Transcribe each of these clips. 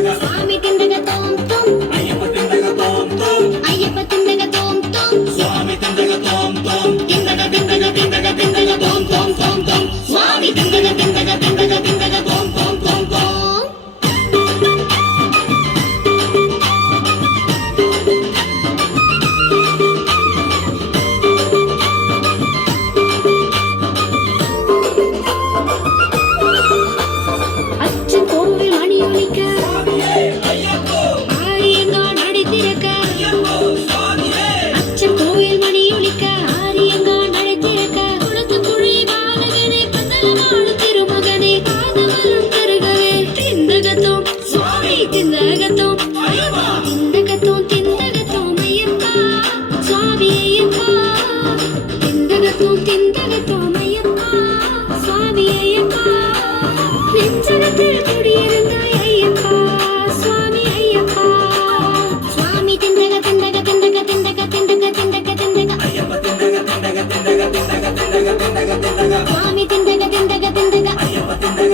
சுவாமி திண்டக தோம் தோம் ஐயப்ப திண்டக தோம் தோம் ஐயப்ப திண்டக தோம் தோம் சுவாமி திண்டக தோம் தோம் திண்டக திண்டக திண்டக திண்டக தோம் தோம் தோம் தோம் சுவாமி திண்டக திண்டக திண்டக திண்டக தோம் தோம் தோம் தோம்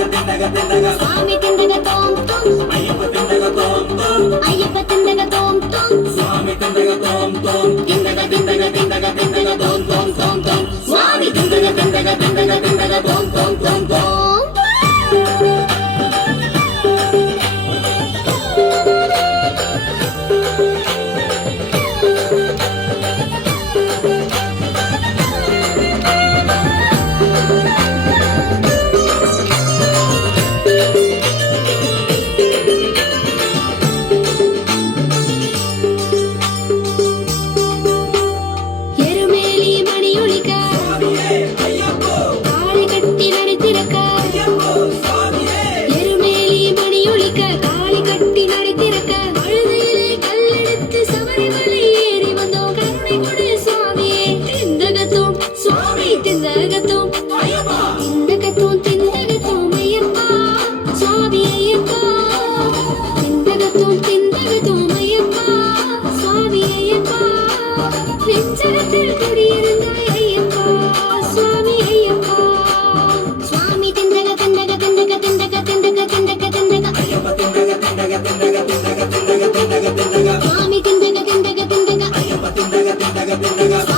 சுவாமி திண்டக தோம் தோம் ஐயப்ப திண்டக தோம் தோம் ஐயப்ப திண்டக தோம் தோம் சுவாமி திண்டக தோம் தோம் திண்டக திண்டக திண்டக திண்டக தோம் தோம் தோம் தோம் சுவாமி திண்டக திண்டக திண்டக திண்டக தோம் தோம் தோம் தோம் Swami